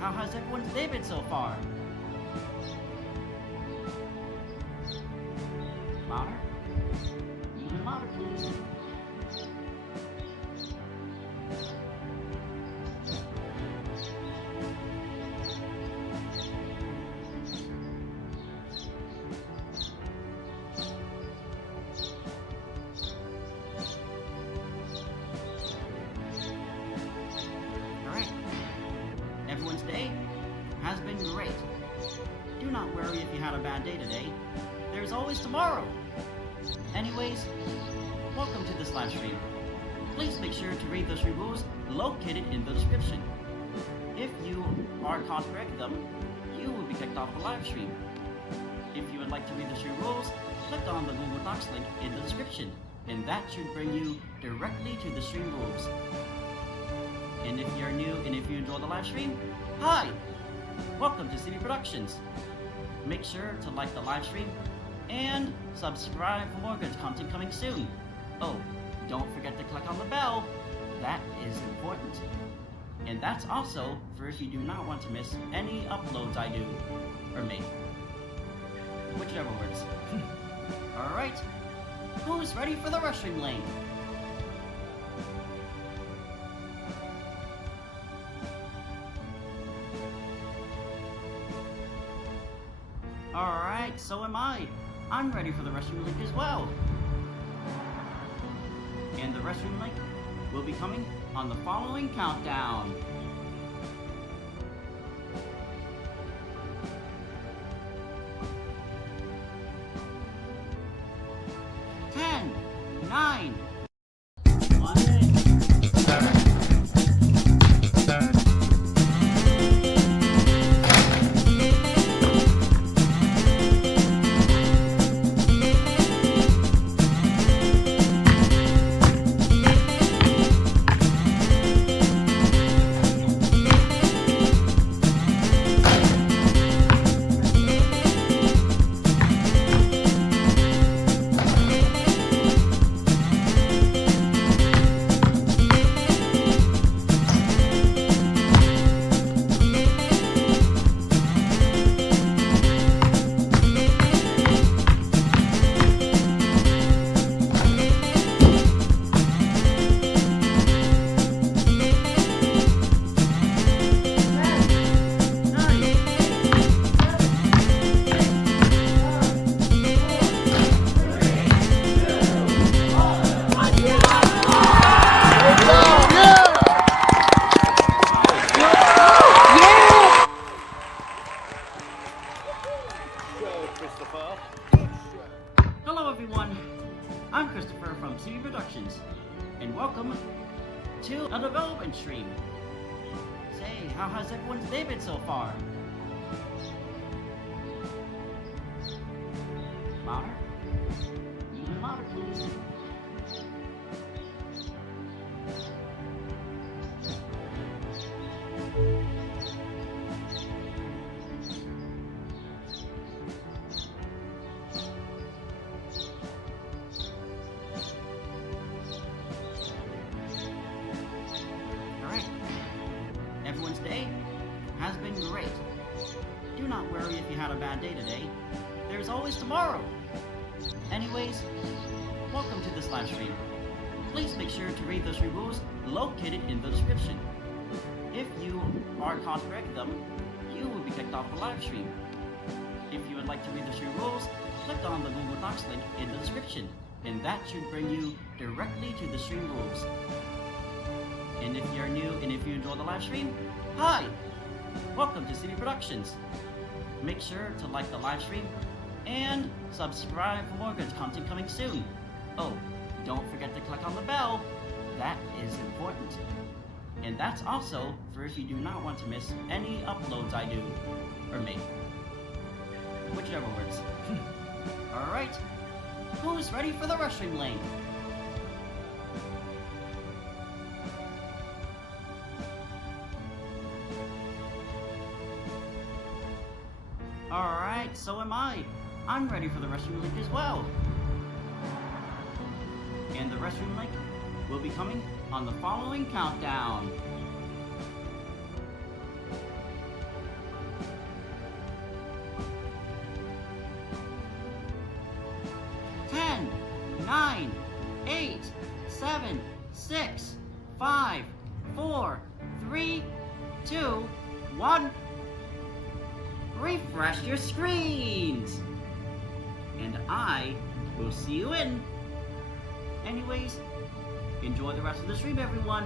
how has everyone's day been so far? Louder? Even louder, please. Alright. Everyone's day has been great. Do not worry if you had a bad day today. There's always tomorrow. Anyways, welcome to this live stream. Please make sure to read the stream rules located in the description. If you are caught breaking them, you will be kicked off the live stream. If you would like to read the stream rules, click on the Google Docs link in the description, and that should bring you directly to the stream rules. And if you're new and if you enjoy the live stream, hi! Welcome to CBProductions. Make sure to like the live stream and subscribe for more good content coming soon. Oh, don't forget to click on the bell. That is important. And that's also for if you do not want to miss any uploads I do, or make. Whichever works. Alright, who's ready for the Restream lane? Alright, so am I. I'm ready for the Restream link as well. And the Restream link will be coming on the following countdown. 10, 9, 1. Hello everyone, I'm Christopher from CBProductions, and welcome to a development stream. Say, how has everyone's day been so far? Louder? Even louder, please. Everyone's day has been great. Do not worry if you had a bad day today. There's always tomorrow. Anyways, welcome to this live stream. Please make sure to read the stream rules located in the description. If you are caught breaking them, you will be kicked off the live stream. If you would like to read the stream rules, click on the Google Docs link in the description, and that should bring you directly to the stream rules. And if you're new and if you enjoy the live stream, hi! Welcome to CBProductions. Make sure to like the live stream and subscribe for more good content coming soon. Oh, don't forget to click on the bell. That is important. And that's also for if you do not want to miss any uploads I do, or make. Whichever works. Alright, who's ready for the Restream lane? Alright, so am I. I'm ready for the Restream link as well. And the Restream link will be coming on the following countdown. one, refresh your screens. And I will see you in. Anyways, enjoy the rest of the stream, everyone.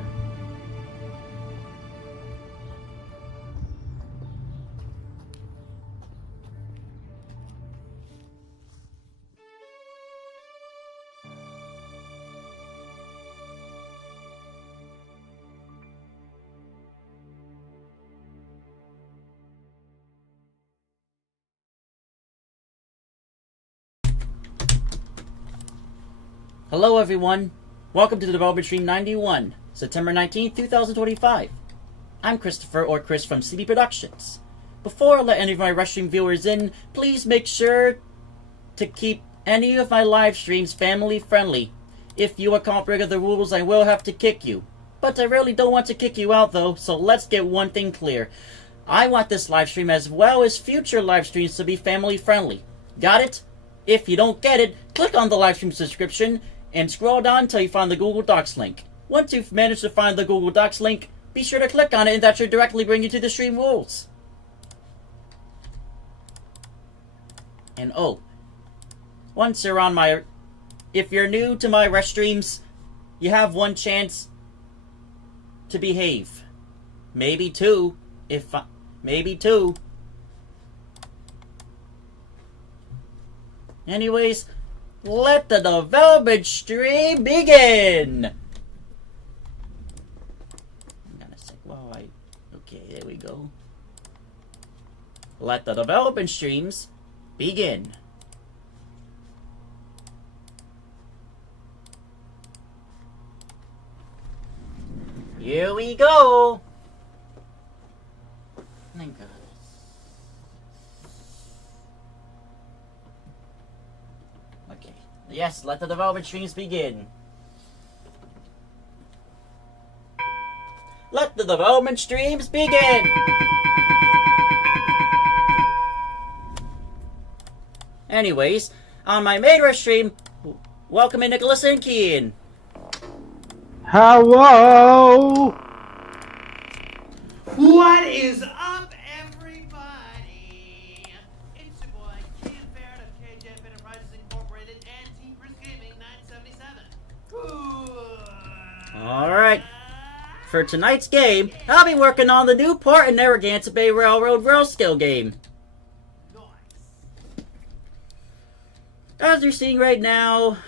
Hello everyone, welcome to the Development Stream 91, September 19th, 2025. I'm Christopher, or Chris from CBProductions. Before I let any of my Restream viewers in, please make sure to keep any of my live streams family friendly. If you can't break the rules, I will have to kick you. But I really don't want to kick you out though, so let's get one thing clear. I want this live stream as well as future live streams to be family friendly. Got it? If you don't get it, click on the live stream description and scroll down until you find the Google Docs link. Once you've managed to find the Google Docs link, be sure to click on it and that should directly bring you to the stream rules. And oh, once you're on my... If you're new to my Restreams, you have one chance to behave. Maybe two. Maybe two. Anyways, let the development stream begin! Hang on a sec. Well, okay, there we go. Let the development streams begin. Here we go! Thank God. Okay. Yes, let the development streams begin. Let the development streams begin! Anyways, on my main Restream, welcome in Nicholas and Kian. Hello! What is up, everybody? It's your boy, Kian Farron of KJ Enterprises Incorporated and Team Bruce Gaming 977. Alright. For tonight's game, I'll be working on the new part in Narragansett Bay Railroad Rail Skill game. Nice. As you're seeing right now,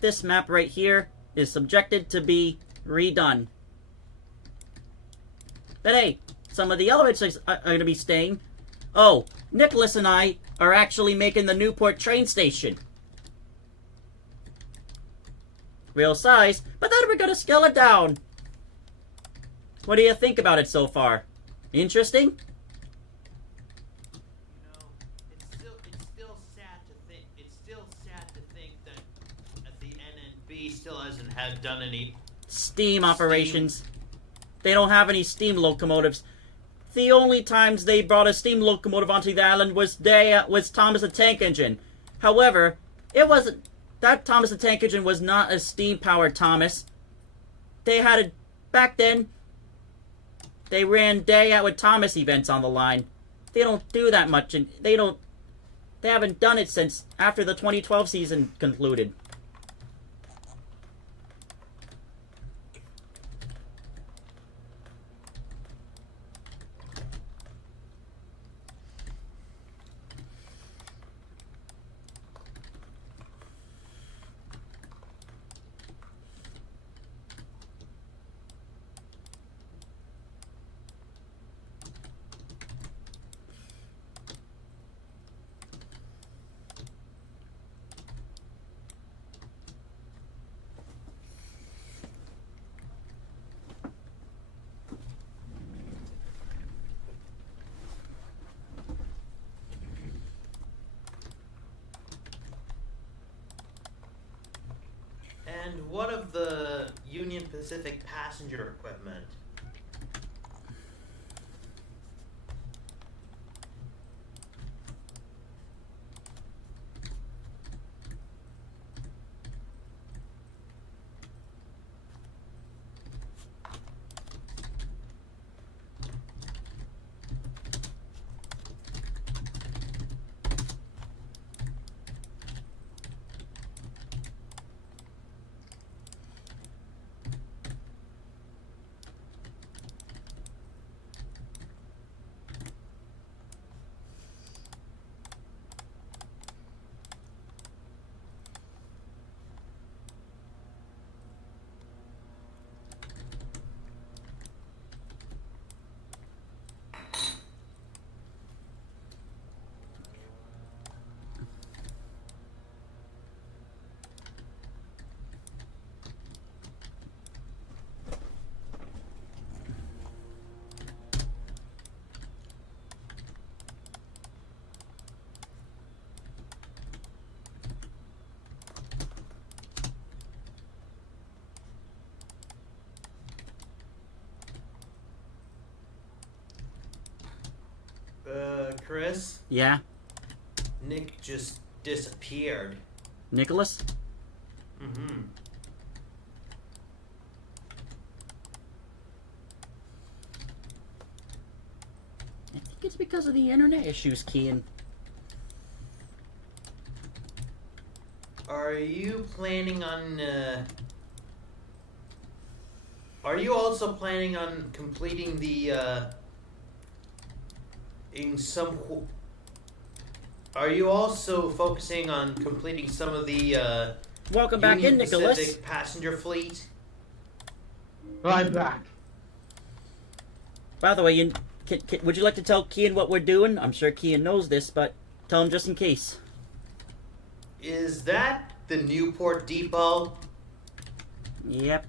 this map right here is subjected to be redone. But hey, some of the elements are going to be staying. Oh, Nicholas and I are actually making the Newport train station. Real size, but then we're going to scale it down. What do you think about it so far? Interesting? You know, it's still sad to think that the NNB still hasn't done any Steam operations. They don't have any steam locomotives. The only times they brought a steam locomotive onto the island was Thomas the Tank Engine. However, it wasn't... That Thomas the Tank Engine was not a steam-powered Thomas. They had it... Back then, they ran day out with Thomas events on the line. They don't do that much, and they haven't done it since after the 2012 season concluded. And what of the Union Pacific passenger equipment? Chris? Yeah? Nick just disappeared. Nicholas? Mm-hmm. I think it's because of the internet issues, Kian. Are you planning on, Are you also planning on completing the, Are you also focusing on completing some of the, Welcome back Union in, Nicholas. Pacific passenger fleet? I'm back. By the way, would you like to tell Kian what we're doing? I'm sure Kian knows this, but tell him just in case. Is that the Newport Depot? Yep.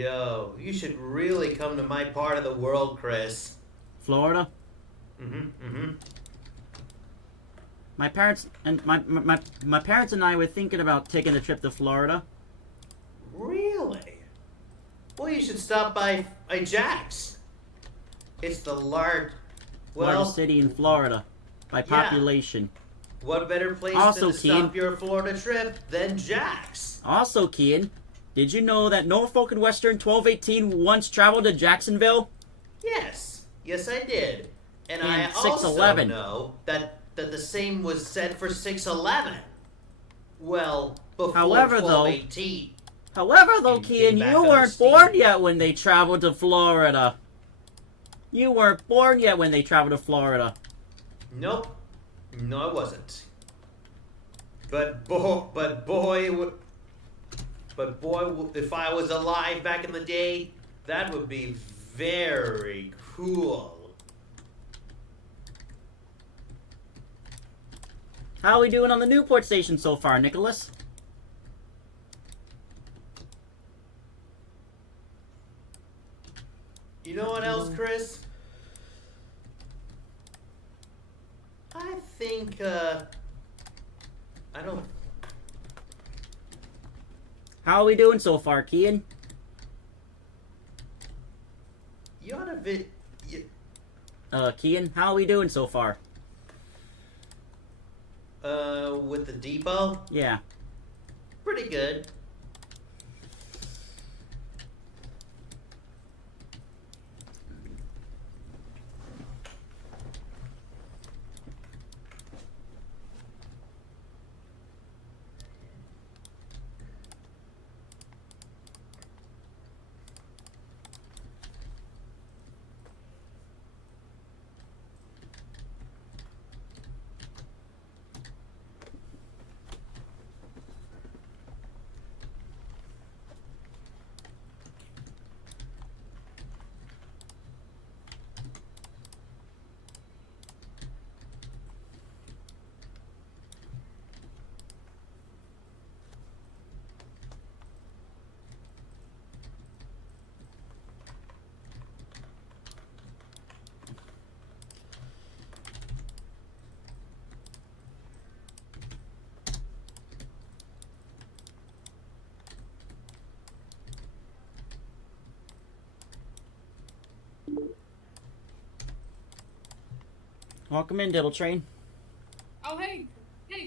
Yo, you should really come to my part of the world, Chris. Florida? Mm-hmm. My parents and my parents and I were thinking about taking a trip to Florida. Really? Well, you should stop by Jack's. It's the largest city in Florida by population. What better place Also, to stop Keen. your Florida trip than Jack's? Also, Kian, did you know that Norfolk and Western 1218 once traveled to Jacksonville? Yes, I did. And I And also 611. know that the same was said for 611. Well, before However, though, 1218. However, though, And came Kian, back you on weren't steam. born yet when they traveled to Florida. You weren't born yet when they traveled to Florida. Nope. No, I wasn't. But boy, if I was alive back in the day, that would be very cool. How are we doing on the Newport station so far, Nicholas? You know what else, Chris? I think, I don't... How are we doing so far, Kian? You ought to Kian, how are we doing so far? with the depot? Yeah. Pretty good. Welcome in, Diddle Train. Oh, hey,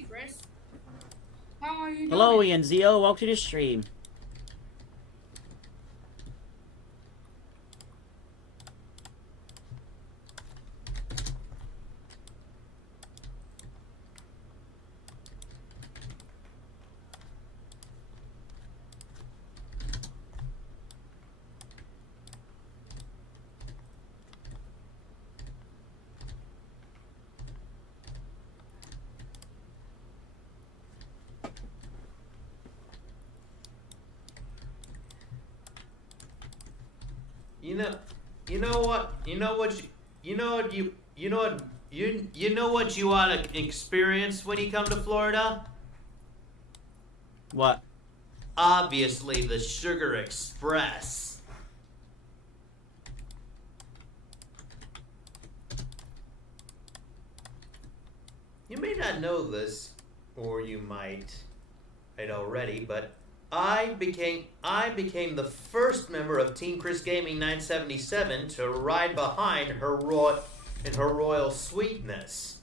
Chris. How are you doing? Hello, Ian Zio. Welcome to the stream. You know what you ought to experience when you come to Florida? What? Obviously, the Sugar Express. You may not know this, or you might already, but I became the first member of Team Chris Gaming 977 to ride behind her royal sweetness.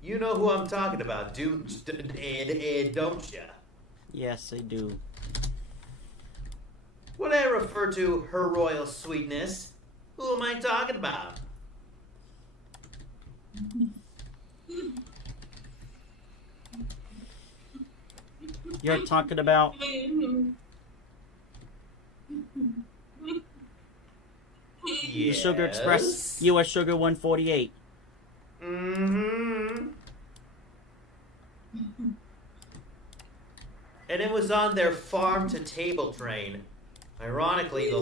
You know who I'm talking about, don't ya? Yes, I do. When I refer to her royal sweetness, who am I talking about? You're talking about... the Sugar Express, US Sugar 148. Mm-hmm. And it was on their farm to table train. Ironically, the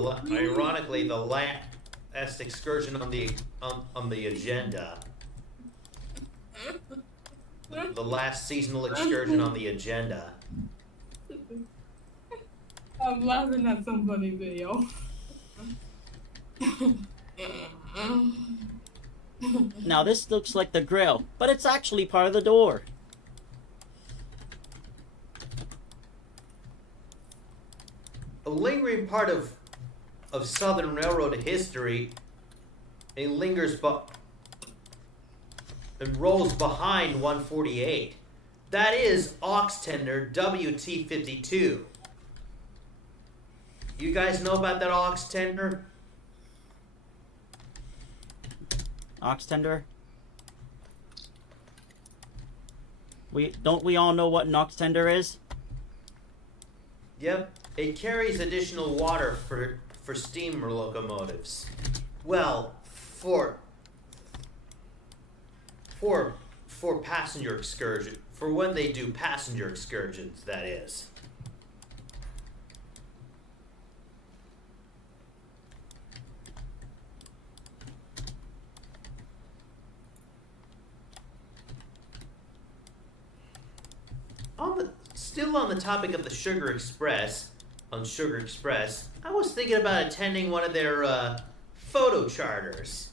last excursion on the agenda. The last seasonal excursion on the agenda. I'm laughing at somebody video. Now this looks like the grill, but it's actually part of the door. A lingering part of Southern Railroad history, it lingers and rolls behind 148. That is ox tender WT52. You guys know about that ox tender? Ox tender? We all know what an ox tender is? Yep. It carries additional water for steam locomotives. Well, for passenger excursion, for when they do passenger excursions, that is. Still on the topic of the Sugar Express, I was thinking about attending one of their photo charters.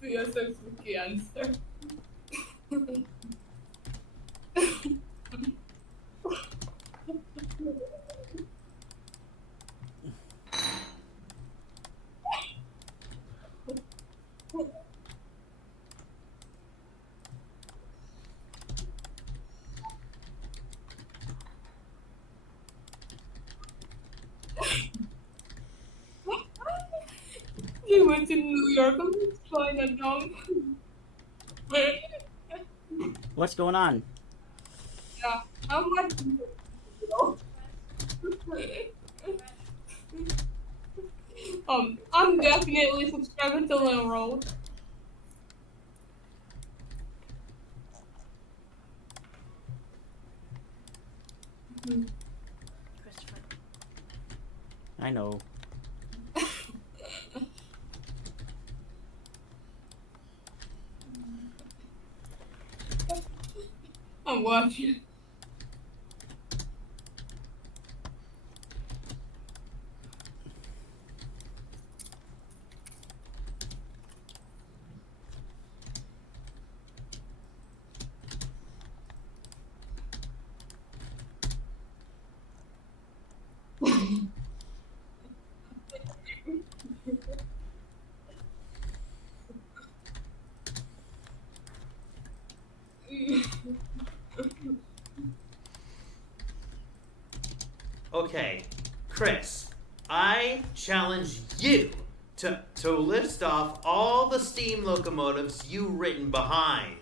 See yourself with cancer. He went to New York. I'm just trying to dumb. What's going on? Yeah, I'm like, I'm definitely subscribing to Lil Roll. I know. I'm watching. Okay, Chris, I challenge you to list off all the steam locomotives you've written behind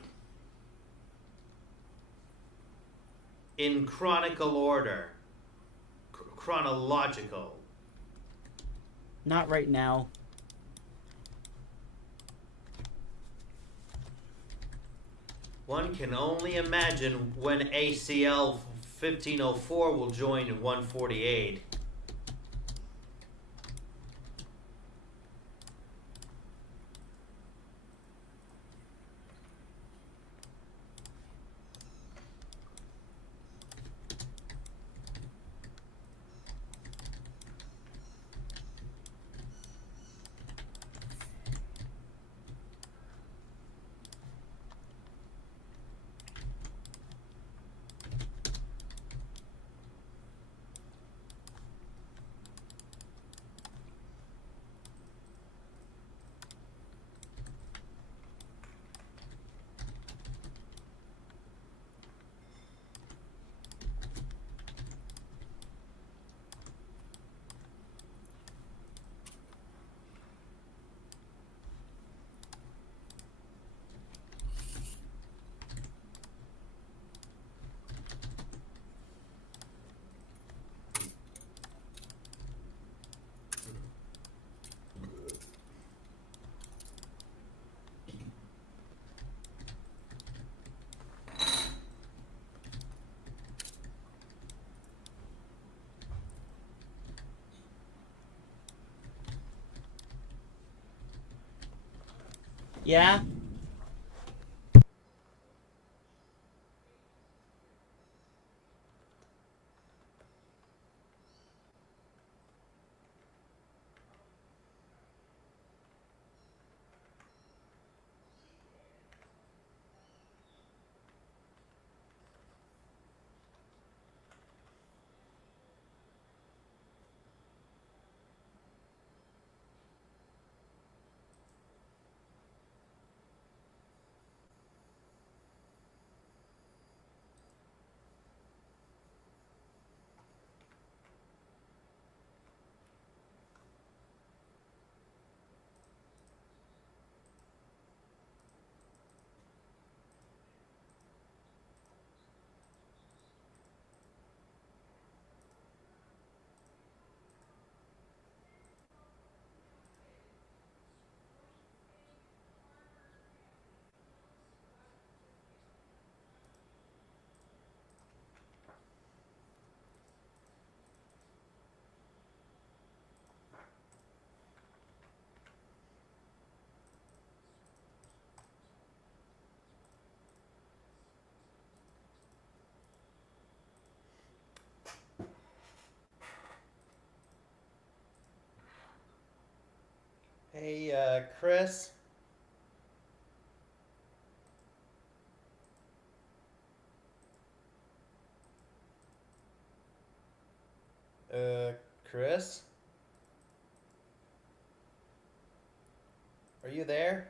in chronicle order. Chronological. Not right now. One can only imagine when ACL 1504 will join in 148. Yeah? Hey, Chris? Chris? Are you there?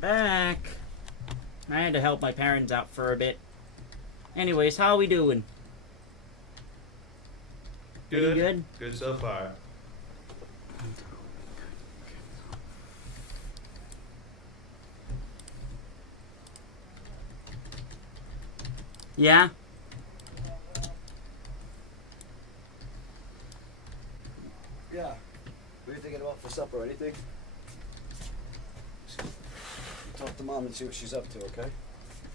back. I had to help my parents out for a bit. Anyways, how are we doing? Good. Pretty good? Good so far. Yeah? Yeah. What are you thinking about for supper or anything? Talk to Mom and see what she's up to, okay?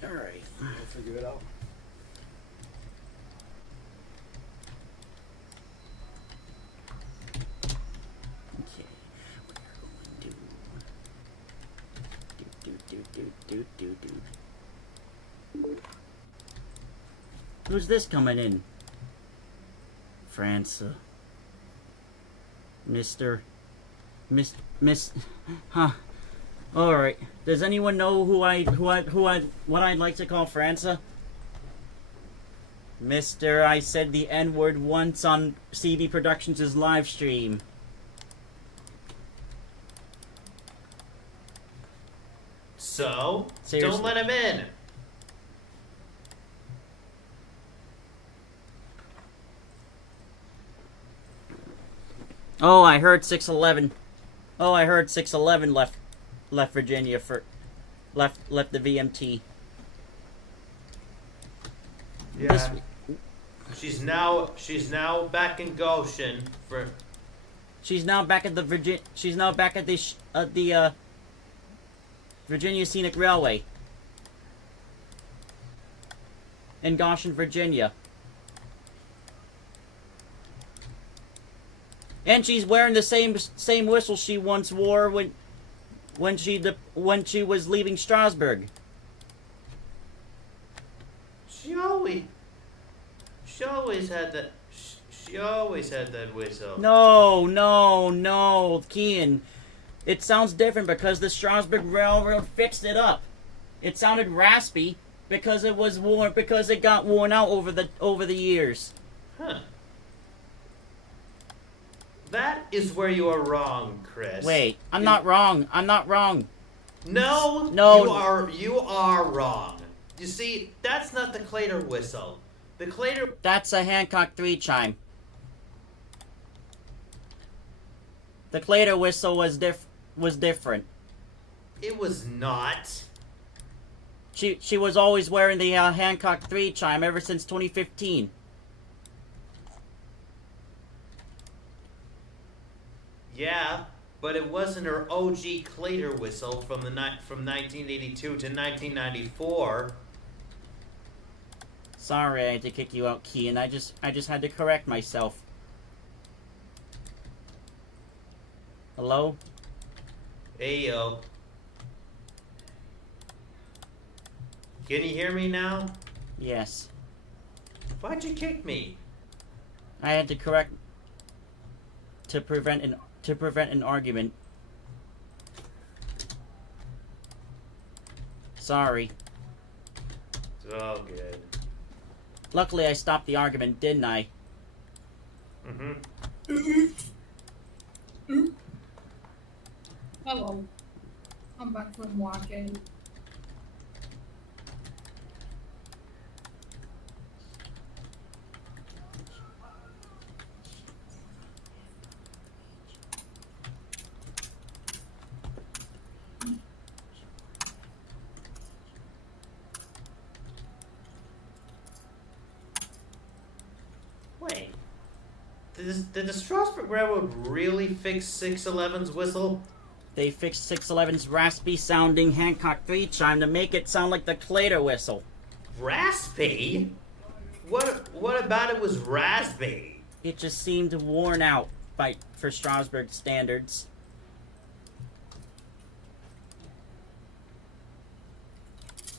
Alright. We'll figure it out. Okay. We're going to do. Who's this coming in? Franca. Mr. Miss. Huh. Alright. Does anyone know what I'd like to call Franca? Mr. I said the N-word once on CBProductions' live stream. So, Seriously. don't let him in. Oh, I heard 611. Oh, I heard 611 left Virginia for left the VMT. Yeah. This She's now back in Goshen for. she's now back at the Virginia Scenic Railway in Goshen, Virginia. And she's wearing the same whistle she once wore when she was leaving Strasbourg. She always had that. She always had that whistle. No, Kean. It sounds different because the Strasbourg Railroad fixed it up. It sounded raspy because it got worn out over the years. Huh. That is where you are wrong, Chris. Wait, I'm not wrong. No, No. you are wrong. You see, that's not the Clater whistle. The Clater. That's a Hancock 3 chime. The Clater whistle was different. It was not. She was always wearing the Hancock 3 chime ever since 2015. Yeah, but it wasn't her OG Clater whistle from 1982 to 1994. Sorry, I had to kick you out, Kean. I just had to correct myself. Hello? Ayo. Can you hear me now? Yes. Why'd you kick me? I had to correct to prevent an argument. Sorry. It's all good. Luckily, I stopped the argument, didn't I? Mm-hmm. Hello. I'm back from walking. Wait. Did the Strasbourg Railroad really fix 611's whistle? They fixed 611's raspy-sounding Hancock 3 chime to make it sound like the Clater whistle. Raspy? What about it was raspy? It just seemed worn out for Strasbourg standards.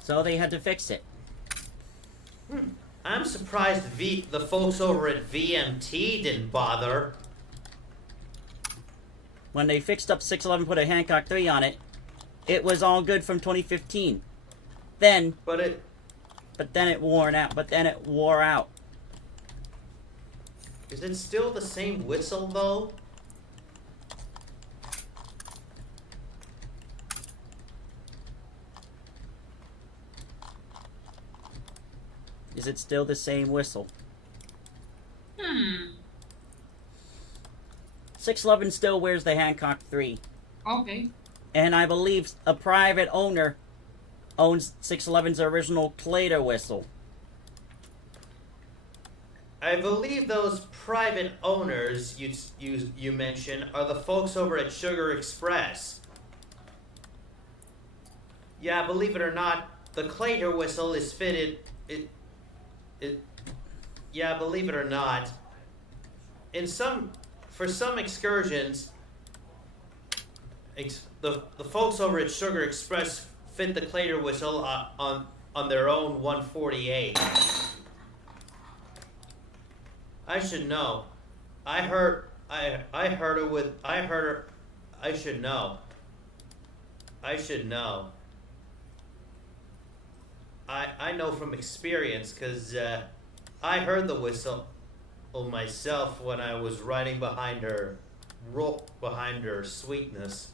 So they had to fix it. I'm surprised the folks over at VMT didn't bother. When they fixed up 611, put a Hancock 3 on it, it was all good from 2015. Then it wore out. Is it still the same whistle though? is it still the same whistle. 611 still wears the Hancock 3. Okay. And I believe a private owner owns 611's original Clater whistle. I believe those private owners you mentioned are the folks over at Sugar Express. Yeah, believe it or not, the Clater whistle is fitted. Yeah, believe it or not, for some excursions, the folks over at Sugar Express fit the Clater whistle on their own 148. I should know. I should know. I know from experience, because I heard the whistle myself when I was riding behind her sweetness.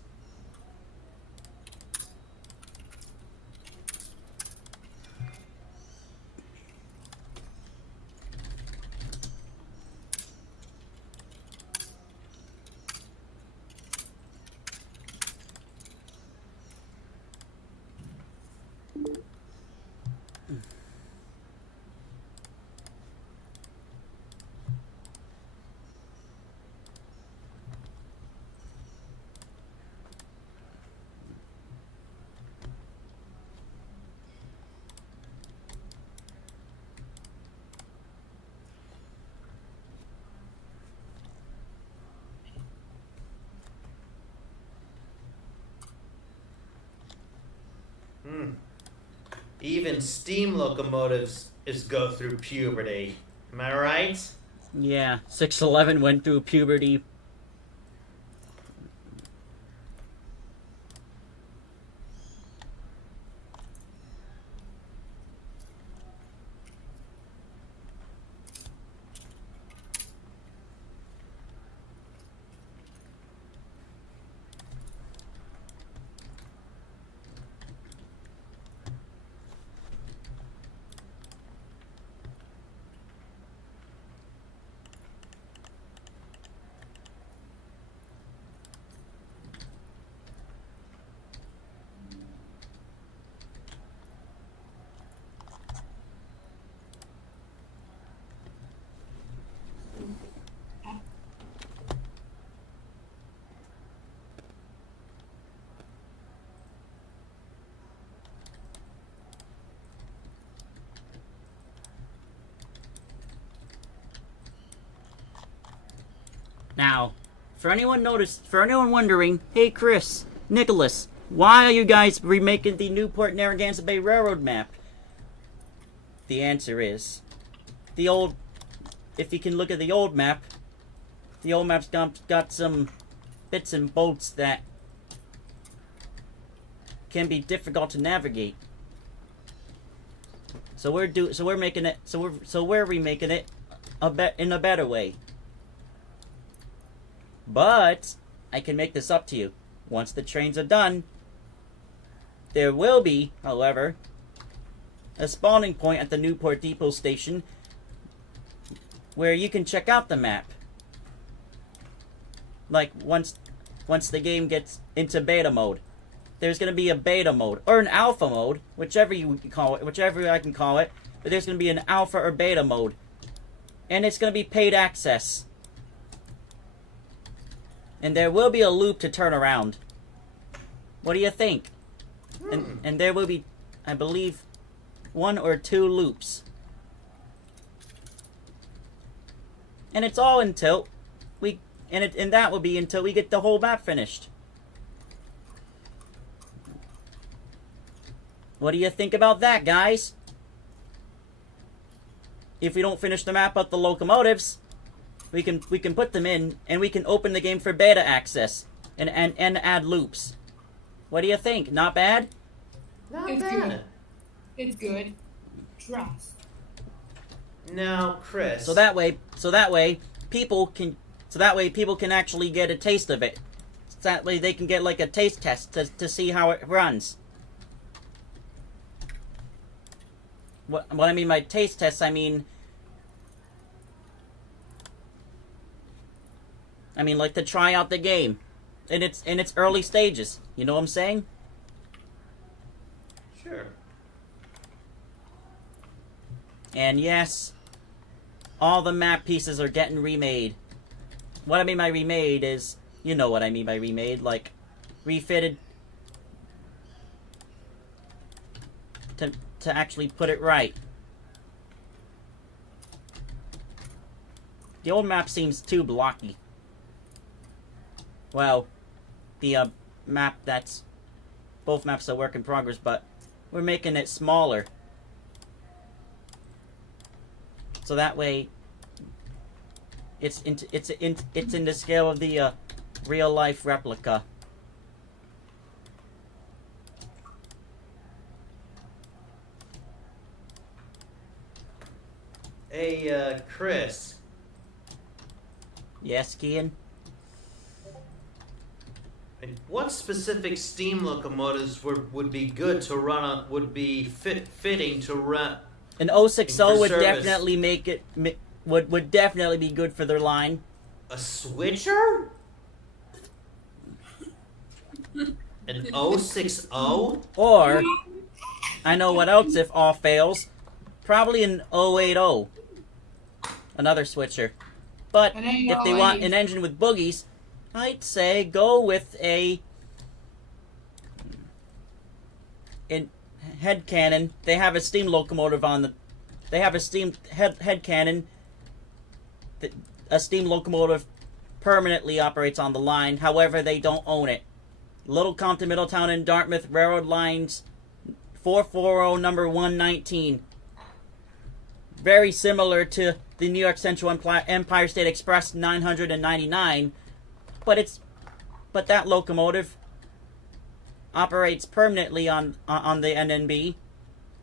Even steam locomotives go through puberty. Am I right? Yeah, 611 went through puberty. Now, for anyone wondering, hey Chris, Nicholas, why are you guys remaking the Newport Narragansett Bay Railroad map? The answer is, if you can look at the old map's got some bits and bolts that can be difficult to navigate. So we're remaking it in a better way. But I can make this up to you. Once the trains are done, there will be, however, a spawning point at the Newport Depot station where you can check out the map. Like once the game gets into beta mode, there's going to be a beta mode or an alpha mode, whichever you can call it, whichever I can call it. But there's going to be an alpha or beta mode, and it's going to be paid access. And there will be a loop to turn around. What do you think? And there will be, I believe, 1 or 2 loops. And it's all until that will be until we get the whole map finished. What do you think about that, guys? If we don't finish the map of the locomotives, we can put them in, and we can open the game for beta access and add loops. What do you think? Not bad? It's good. It's good. Trust. Now, Chris. So that way people can actually get a taste of it. So that way they can get like a taste test to see how it runs. what I mean by taste tests, I mean like to try out the game in its early stages. You know what I'm saying? Sure. And yes, all the map pieces are getting remade. What I mean by remade is, you know what I mean by remade, like refitted to actually put it right. The old map seems too blocky. Well, the map that's... Both maps are work in progress, but we're making it smaller. So that way, it's in the scale of the real life replica. Hey, Chris. Yes, Kian? What specific steam locomotives would be good to run on? Would be fitting to run? An 060 would service. definitely make it would definitely be good for their line. A switcher? An 060? Or I know what else if all fails. Probably an 080. Another switcher. But if they want an engine with boogies, I'd say go with a head cannon. They have a steam locomotive on the... They have a steam head cannon. A steam locomotive permanently operates on the line. However, they don't own it. Little Compton, Middletown, and Dartmouth Railroad Lines 440 number 119. Very similar to the New York Central Empire State Express 999. But that locomotive operates permanently on the NNB,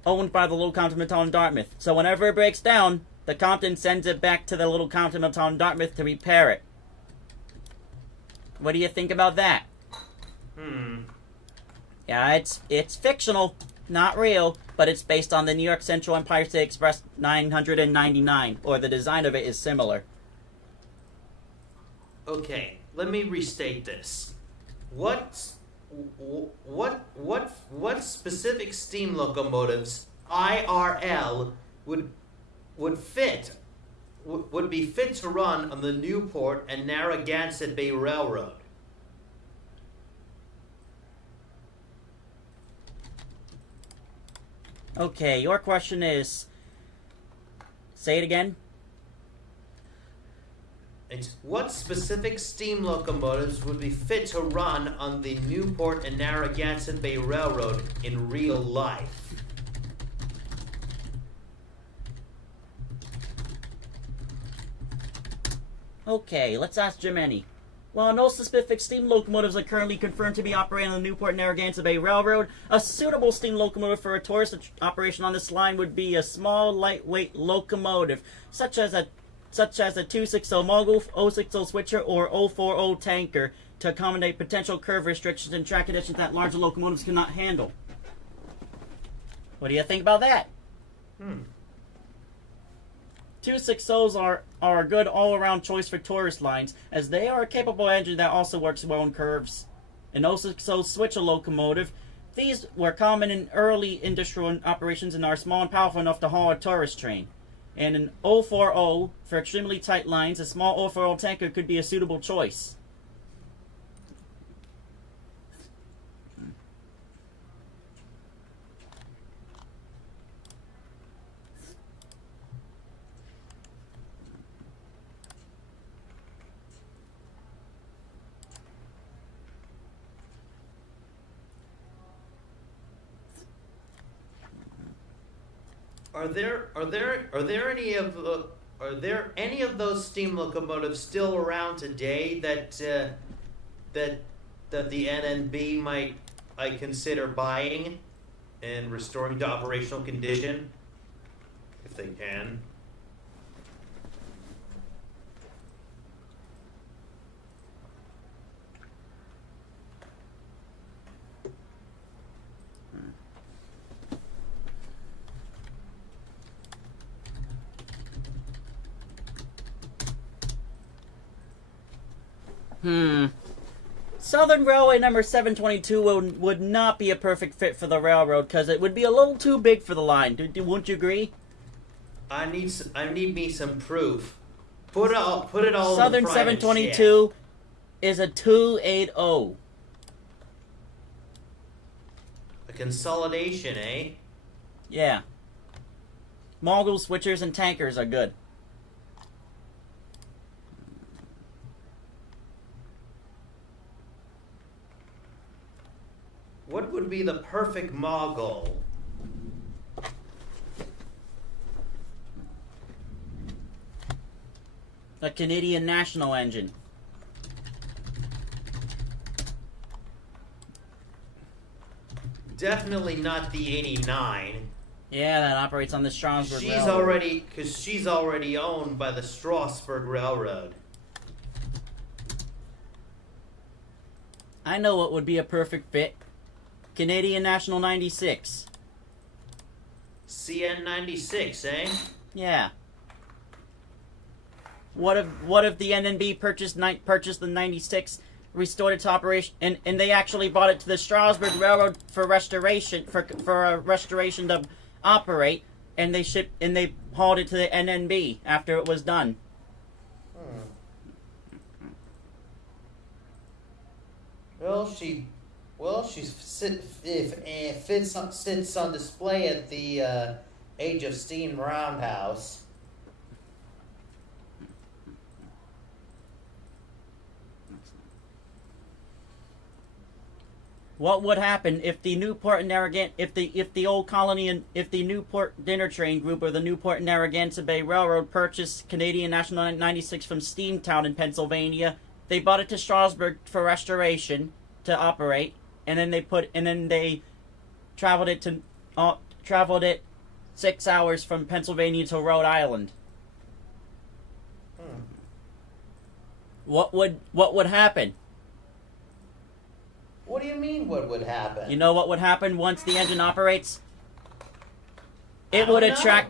owned by the Little Compton, Middletown, and Dartmouth. So whenever it breaks down, the Compton sends it back to the Little Compton, Middletown, and Dartmouth to repair it. What do you think about that? Yeah, it's fictional, not real, but it's based on the New York Central Empire State Express 999, or the design of it is similar. Okay, let me restate this. What specific steam locomotives IRL would be fit to run on the Newport and Narragansett Bay Railroad? Okay, your question is... Say it again? What specific steam locomotives would be fit to run on the Newport and Narragansett Bay Railroad in real life? Okay, let's ask Jiminy. While no specific steam locomotives are currently confirmed to be operating on the Newport and Narragansett Bay Railroad, a suitable steam locomotive for a tourist operation on this line would be a small, lightweight locomotive, such as a 260 Mogul, 060 Switcher, or 040 Tanker, to accommodate potential curve restrictions and track conditions that larger locomotives cannot handle. What do you think about that? 260s are a good all-around choice for tourist lines, as they are a capable engine that also works well in curves. An 060 Switcher locomotive, these were common in early industrial operations and are small and powerful enough to haul a tourist train. And an 040, for extremely tight lines, a small 040 tanker could be a suitable choice. Are there any of those steam locomotives still around today that the NNB might consider buying and restoring to operational condition, if they can? Southern Railway number 722 would not be a perfect fit for the railroad because it would be a little too big for the line. Wouldn't you agree? I need me some proof. Put it all Southern in the private 722 is a 280. A consolidation, eh? Yeah. Mogul switchers and tankers are good. What would be the perfect Mogul? A Canadian National engine. Definitely not the 89. Yeah, that operates on the Strasbourg She's Railroad. already owned by the Strasbourg Railroad. I know what would be a perfect fit. Canadian National 96. CN 96, eh? Yeah. What if the NNB purchased the 96, restored its operation, and they actually bought it to the Strasbourg Railroad for restoration for a restoration to operate, and they hauled it to the NNB after it was done. Well, she sits on display at the Age of Steam Roundhouse. What would happen if the Newport and Narragansett, if the old colony and if the Newport Dinner Train Group or the Newport and Narragansett Bay Railroad purchased Canadian National 96 from Steamtown in Pennsylvania? They bought it to Strasbourg for restoration to operate, and then they traveled it 6 hours from Pennsylvania to Rhode Island. What would happen? What do you mean? What would happen? You know what would happen once the engine operates? It would attract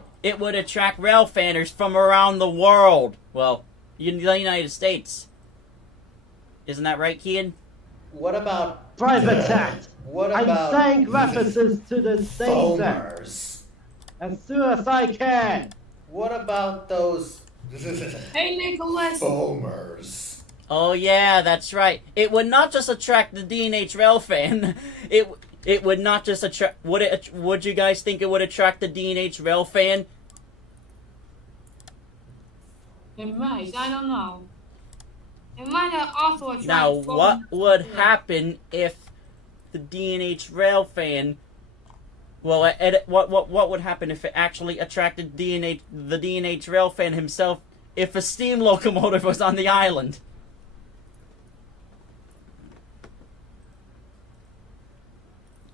rail fanners from around the world. Well, in the United States. Isn't that right, Kian? What about Private tax. What I'm about saying references to the same act foamers? as soon as I can. What about those Hey, Nicholas. foamers? Oh yeah, that's right. It would not just attract the D&H rail fan. It would not just attract. Would you guys think it would attract the D&H rail fan? It might. I don't know. It might have also attract. Now, what would happen if the D&H rail fan? Well, what would happen if it actually attracted the D&H rail fan himself? If a steam locomotive was on the island?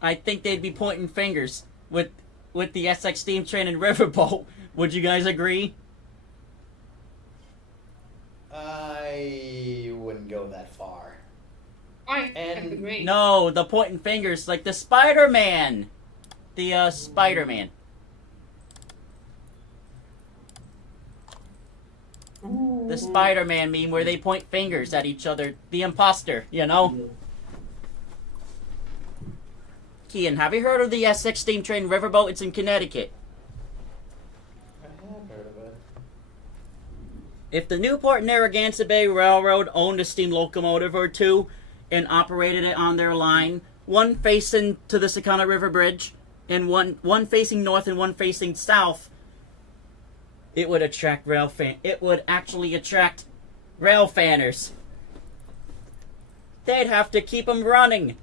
I think they'd be pointing fingers with the SX steam train and riverboat. Would you guys agree? I wouldn't go that far. I And- agree. No, the pointing fingers, like the Spider-Man. The Spider-Man. The Spider-Man meme where they point fingers at each other. The imposter, you know? Kian, have you heard of the SX steam train riverboat? It's in Connecticut. I have heard of it. If the Newport and Narragansett Bay Railroad owned a steam locomotive or two and operated it on their line, one facing to the Sakana River Bridge and one facing north and one facing south, it would attract It would actually attract rail fanners. They'd have to keep them running,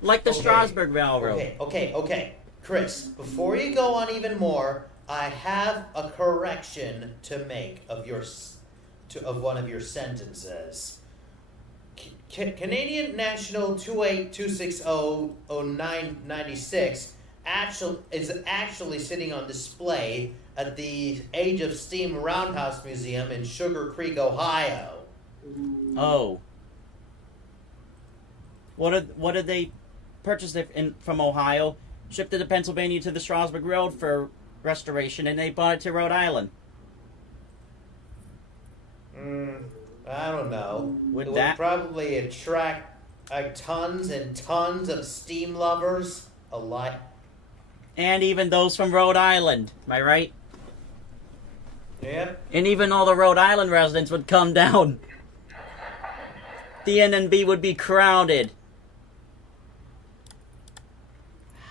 like the Okay. Strasbourg Railroad. Okay. Chris, before you go on even more, I have a correction to make of one of your sentences. Canadian National 282600996 is actually sitting on display at the Age of Steam Roundhouse Museum in Sugar Creek, Ohio. Oh. What did they purchase it from Ohio, shipped it to Pennsylvania to the Strasbourg Road for restoration, and they bought it to Rhode Island? I don't know. Would it that- would probably attract tons and tons of steam lovers alike. And even those from Rhode Island. Am I right? Yep. And even all the Rhode Island residents would come down. The NNB would be crowded.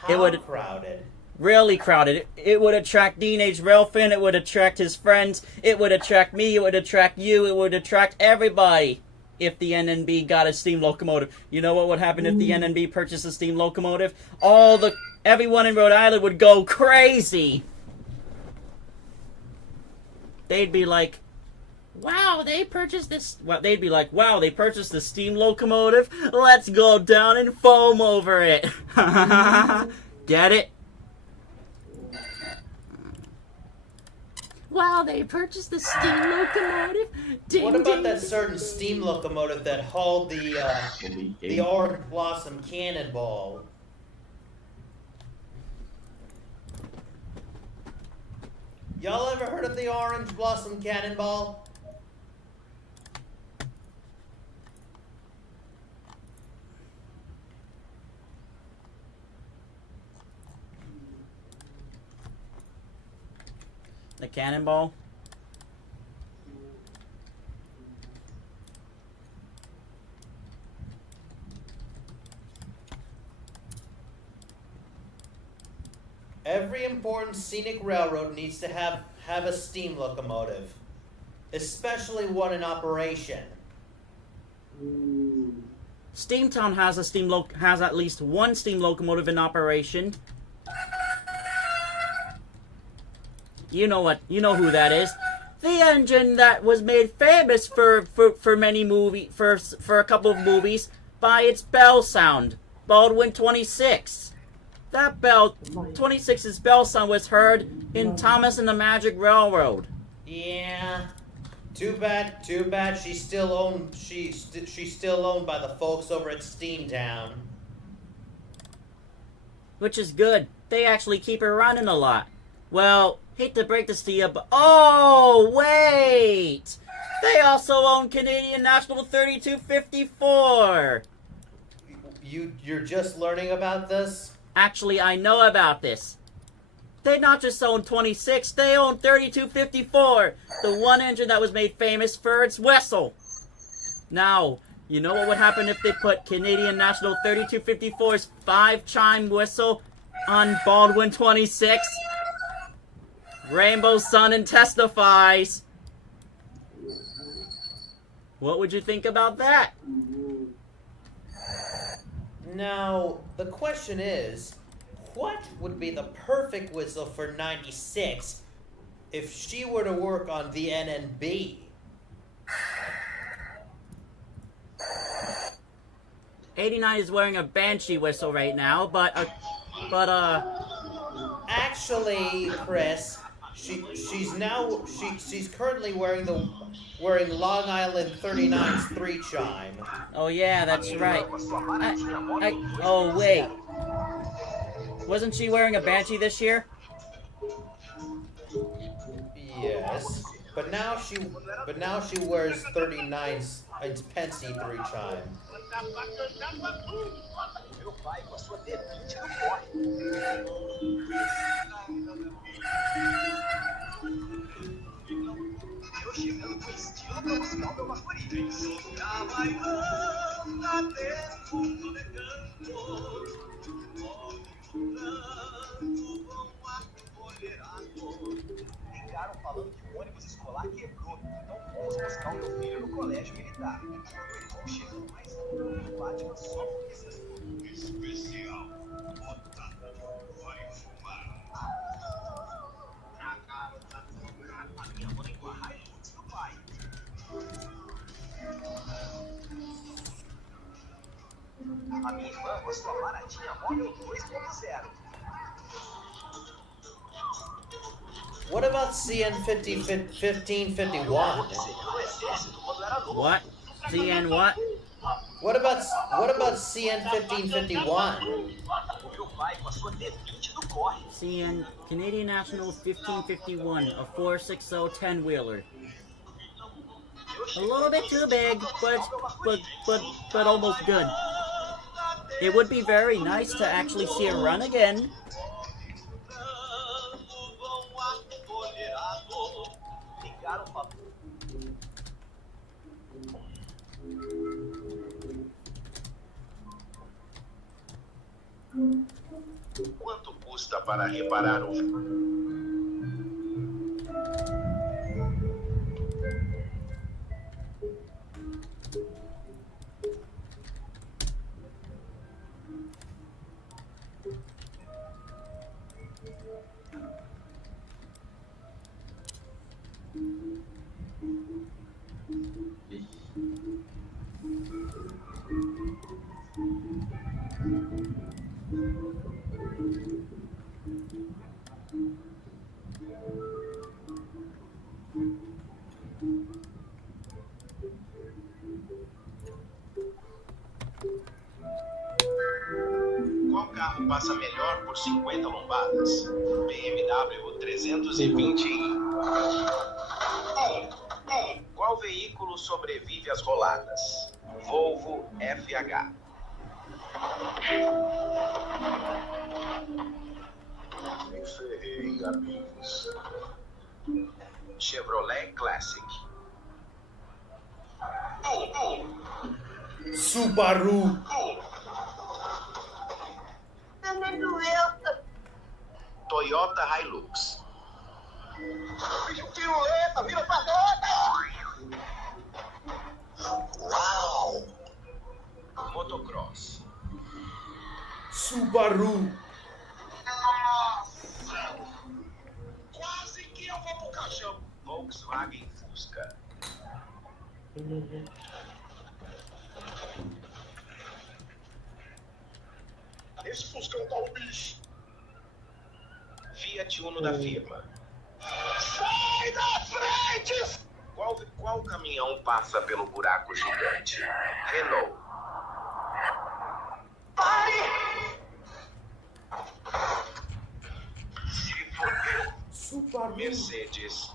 How It would- crowded? Really crowded. It would attract Teenage Relfin, it would attract his friends, it would attract me, it would attract you, it would attract everybody if the NNB got a steam locomotive. You know what would happen if the NNB purchased a steam locomotive? Everyone in Rhode Island would go crazy. They'd be like, wow, they purchased this. Well, they'd be like, wow, they purchased the steam locomotive. Let's go down and foam over it. Get it? Wow, they purchased the steam locomotive. Ding, What about ding, that ding. certain steam locomotive that hauled the Orange Blossom Cannonball? Y'all ever heard of the Orange Blossom Cannonball? The cannonball? Every important scenic railroad needs to have a steam locomotive, especially one in operation. Steamtown has at least one steam locomotive in operation. You know who that is. The engine that was made famous for a couple of movies by its bell sound. Baldwin 26. That 26's bell sound was heard in Thomas and the Magic Railroad. Yeah. Too bad. She's still owned by the folks over at Steamtown. Which is good. They actually keep her running a lot. Well, hate to break this to you, but... Oh, wait! They also own Canadian National 3254! You're just learning about this? Actually, I know about this. They not just own 26, they own 3254! The one engine that was made famous for its whistle. Now, you know what would happen if they put Canadian National 3254's 5-chime whistle on Baldwin 26? Rainbow Sun intensifies. What would you think about that? Now, the question is, what would be the perfect whistle for 96 if she were to work on the NNB? 89 is wearing a Banshee whistle right now, but Actually, Chris, she's currently wearing Long Island 39's 3-chime. oh yeah, that's right. Oh wait, wasn't she wearing a Banshee this year? Yes, but now she wears 39's Pensy 3-chime. Meu pai com a sua D20 não corre. Eu chegando com estilo pra buscar o meu masculino. Já vai até fundo de canto. Vão acolherado. Ligaram falando que o ônibus escolar quebrou. Então vamos buscar o meu filho no colégio militar. Eles vão chegando mais rápido no Batman só porque vocês especial. Bota, vai fumar. A minha mãe com a Hilux do pai. A minha irmã com a sua baratinha móvel 2.0. What about CN 1551? What? CN what? What about CN 1551? O meu pai com a sua D20 do corre. CN Canadian National 1551, a 460 10-wheeler. A little bit too big, but almost good. It would be very nice to actually see it run again. Quanto custa para reparar o... Qual carro passa melhor por 50 lombadas? BMW 320i. Qual veículo sobrevive às roladas? Volvo FH. Me ferrei, amigos. Chevrolet Classic. Subaru. Toyota Hilux. Piruleta, vira pra dentro! Uau! Motocross. Subaru. Quase que eu vou pro caixão. Volkswagen Fusca. Esse Fuscão tá um bicho. Fiat Uno da firma. Sai da frente! Qual caminhão passa pelo buraco gigante? Renault. Pare! Se fodeu. Subaru. Mercedes.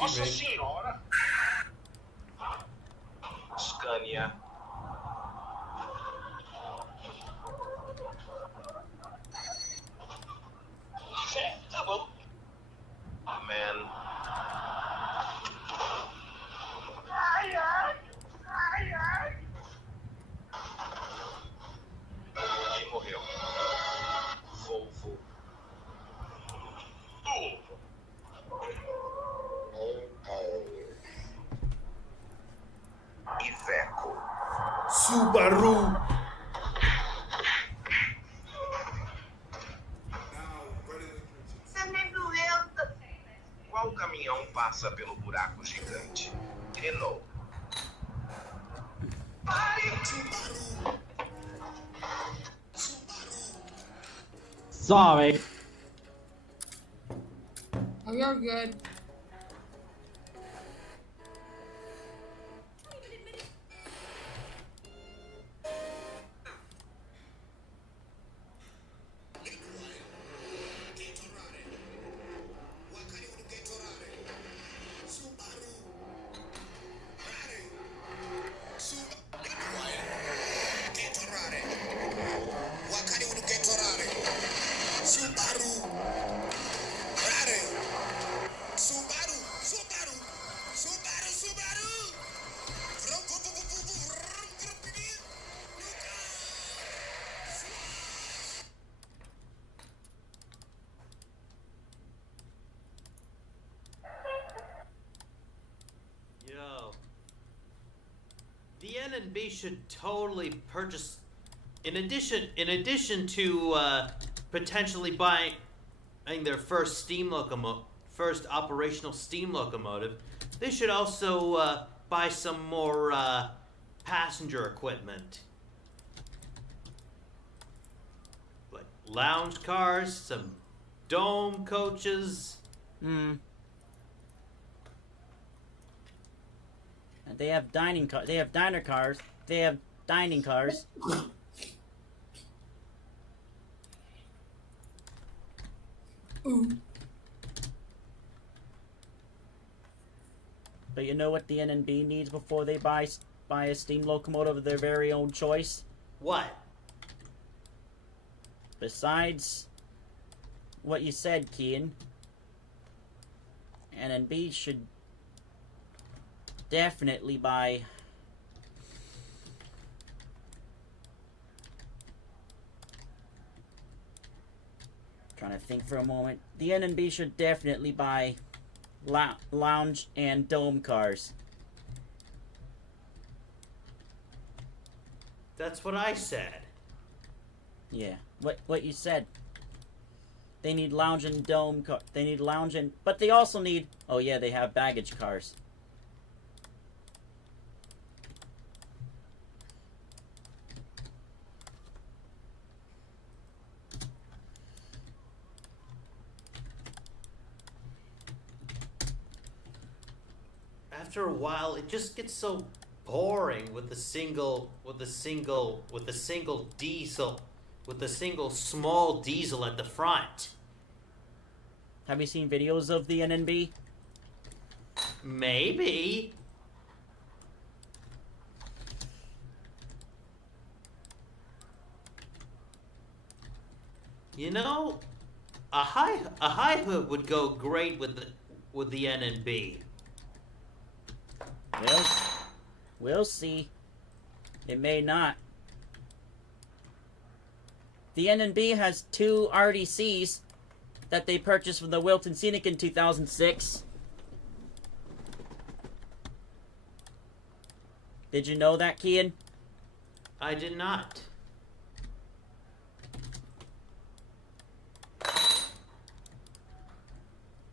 Nossa senhora! Scania. Tá bom. Man. Ai, ai, ai, ai. E morreu. Volvo. Iveco. Subaru. Qual caminhão passa pelo buraco gigante? Renault. Pare! Sorry. Oh, you're good. Yo. The NNB should totally purchase, in addition to potentially buying their first first operational steam locomotive, they should also buy some more passenger equipment. Like lounge cars, some dome coaches. They have dining car. They have diner cars. They have dining cars. But you know what the NNB needs before they buy a steam locomotive of their very own choice? What? Besides what you said, Kian, NNB should definitely buy... Trying to think for a moment. The NNB should definitely buy lounge and dome cars. That's what I said. Yeah, what you said. They need lounge and dome car. They need lounge and, but they also need. Oh yeah, they have baggage cars. After a while, it just gets so boring with the single small diesel at the front. Have you seen videos of the NNB? Maybe. You know, a high hood would go great with the NNB. We'll see. It may not. The NNB has 2 RDCs that they purchased from the Wilton Scenic in 2006. Did you know that, Kian? I did not.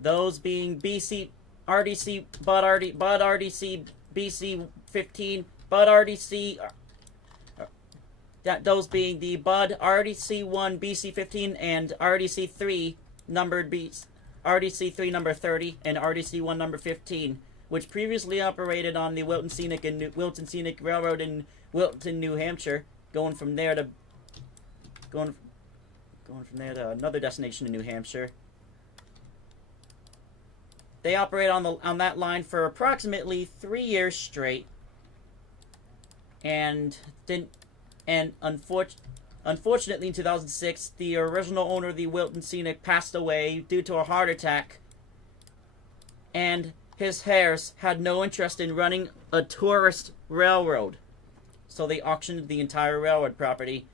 Those being BC RDC Bud RDC BC 15 Bud RDC. Those being the Bud RDC 1 BC 15 and RDC 3 numbered RDC 3 number 30 and RDC 1 number 15, which previously operated on the Wilton Scenic Railroad in Wilton, New Hampshire, going from there to another destination in New Hampshire. They operated on that line for approximately 3 years straight, and unfortunately in 2006, the original owner of the Wilton Scenic passed away due to a heart attack, and his heirs had no interest in running a tourist railroad, so they auctioned the entire railroad property,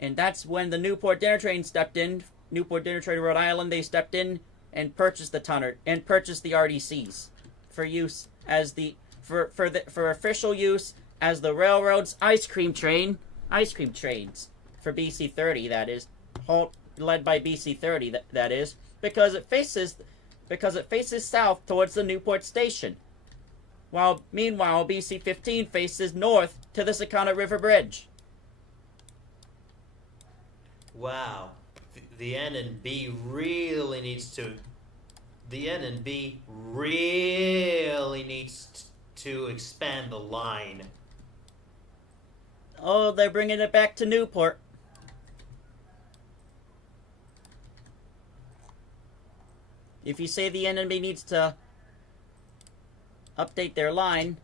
and that's when the Newport Dinner Train stepped in. Newport Dinner Train, Rhode Island, they stepped in and purchased the tonner and purchased the RDCs for use as for official use as the railroad's ice cream trains for BC 30. That is, led by BC 30. That is because it faces south towards the Newport station, while meanwhile BC 15 faces north to the Sakana River Bridge. Wow. The NNB really needs to. The NNB really needs to expand the line. Oh, they're bringing it back to Newport. If you say the NNB needs to update their line,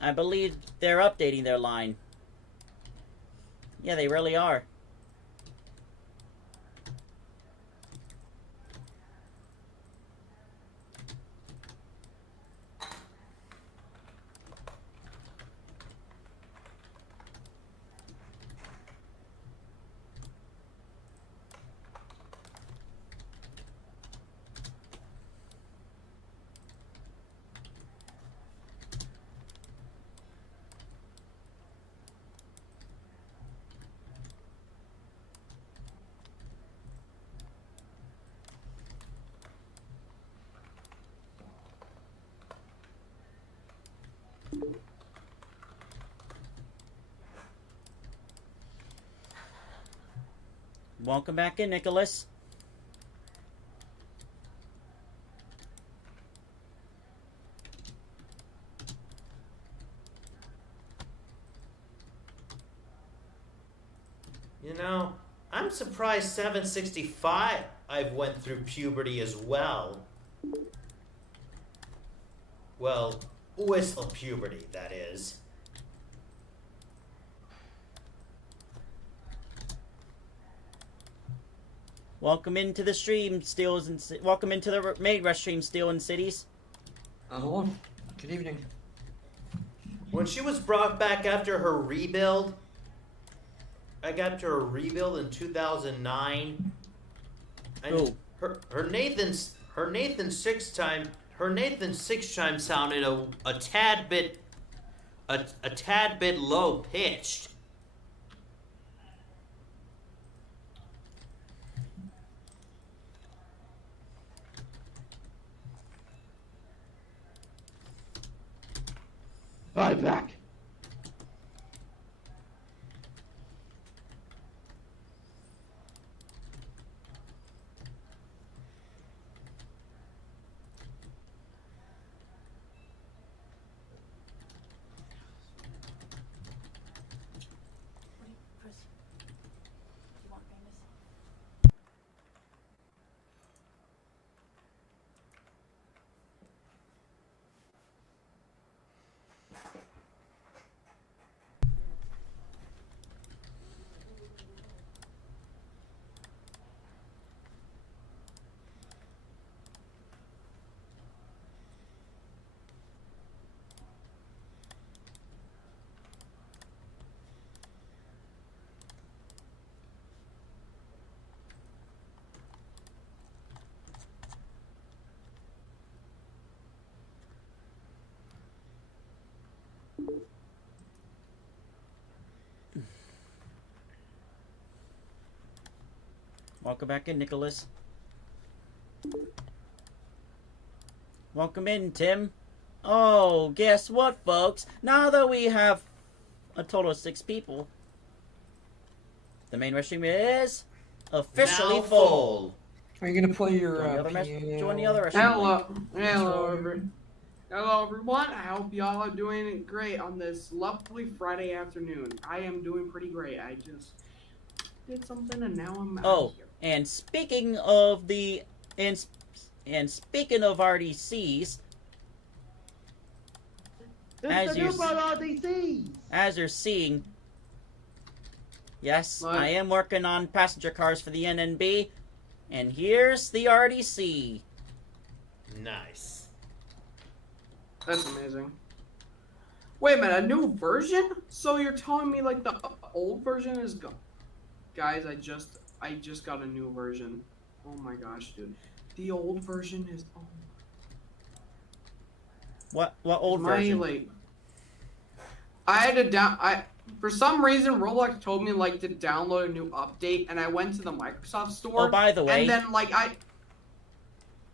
I believe they're updating their line. Yeah, they really are. Welcome back in, Nicholas. You know, I'm surprised 765 I've went through puberty as well. Well, whistle puberty, that is. Welcome into the stream, Steals and welcome into the main Restream, Steel and Cities. Hello. Good evening. When she was brought back after her rebuild, in 2009, and Ooh. her Nathan six chime sounded a tad bit low pitched. Right back. Welcome back in, Nicholas. Welcome in, Tim. Oh, guess what, folks? Now that we have a total of 6 people, the main Restream is officially Now full. Are you gonna play your Join the other Restream. Hello, everyone. I hope y'all are doing great on this lovely Friday afternoon. I am doing pretty great. I just did something and now I'm out here. And speaking of the and speaking of RDCs, It's the new RDCs. as you're seeing, yes, What? I am working on passenger cars for the NNB, and here's the RDC. Nice. That's amazing. Wait a minute, a new version? So you're telling me like the old version is gone? Guys, I just got a new version. Oh my gosh, dude. The old version is What old my version? like I had to for some reason Roblox told me like to download a new update and I went to the Microsoft store. Oh, by the way, and then like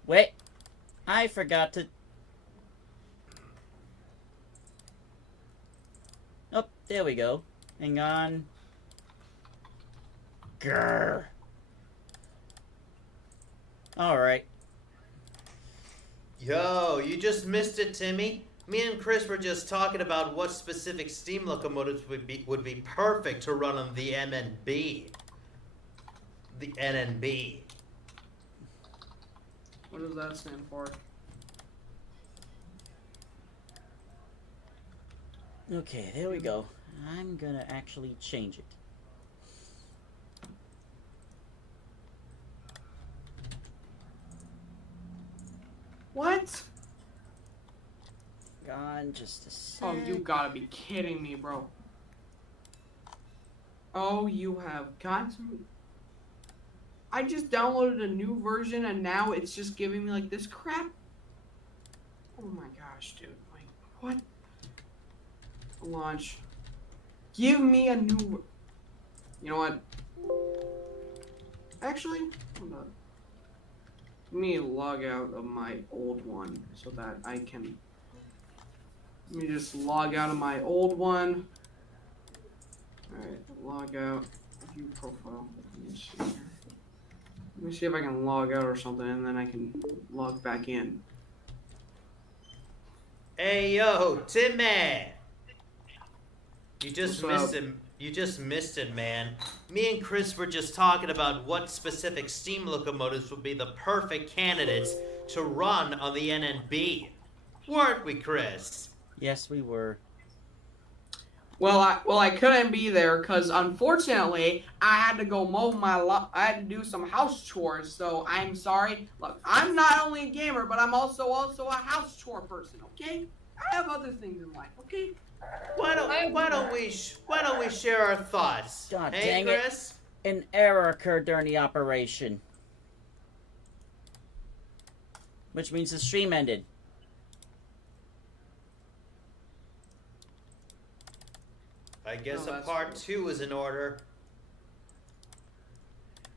wait, I forgot to. Oh, there we go. Hang on. Grr. Alright. Yo, you just missed it, Timmy. Me and Chris were just talking about what specific steam locomotives would be perfect to run on the MNB. The NNB. what does that stand for? Okay, there we go. I'm gonna actually change it. What? Gone just a sec. Oh, you gotta be kidding me, bro. Oh, you have got to. I just downloaded a new version and now it's just giving me like this crap. Oh my gosh, dude. Like, what? Launch. Give me a new. You know what? Actually, hold on. Let me log out of my old one so that I can. Let me just log out of my old one. Alright, log out. View profile. Let me see here. Let me see if I can log out or something and then I can log back in. Hey yo, Timmy! You just What's missed up? it. You just missed it, man. Me and Chris were just talking about what specific steam locomotives would be the perfect candidates to run on the NNB. Weren't we, Chris? Yes, we were. Well, I couldn't be there because unfortunately I had to go mow I had to do some house chores. So I'm sorry. Look, I'm not only a gamer, but I'm also a house chore person. Okay, I have other things in life. Okay. Why don't we share our thoughts? God hey, dang Chris? it. An error occurred during the operation. Which means the stream ended. I guess Oh, a that's part cool. 2 is in order.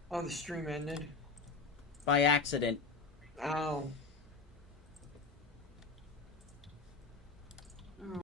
Oh, the stream ended. By accident. Oh.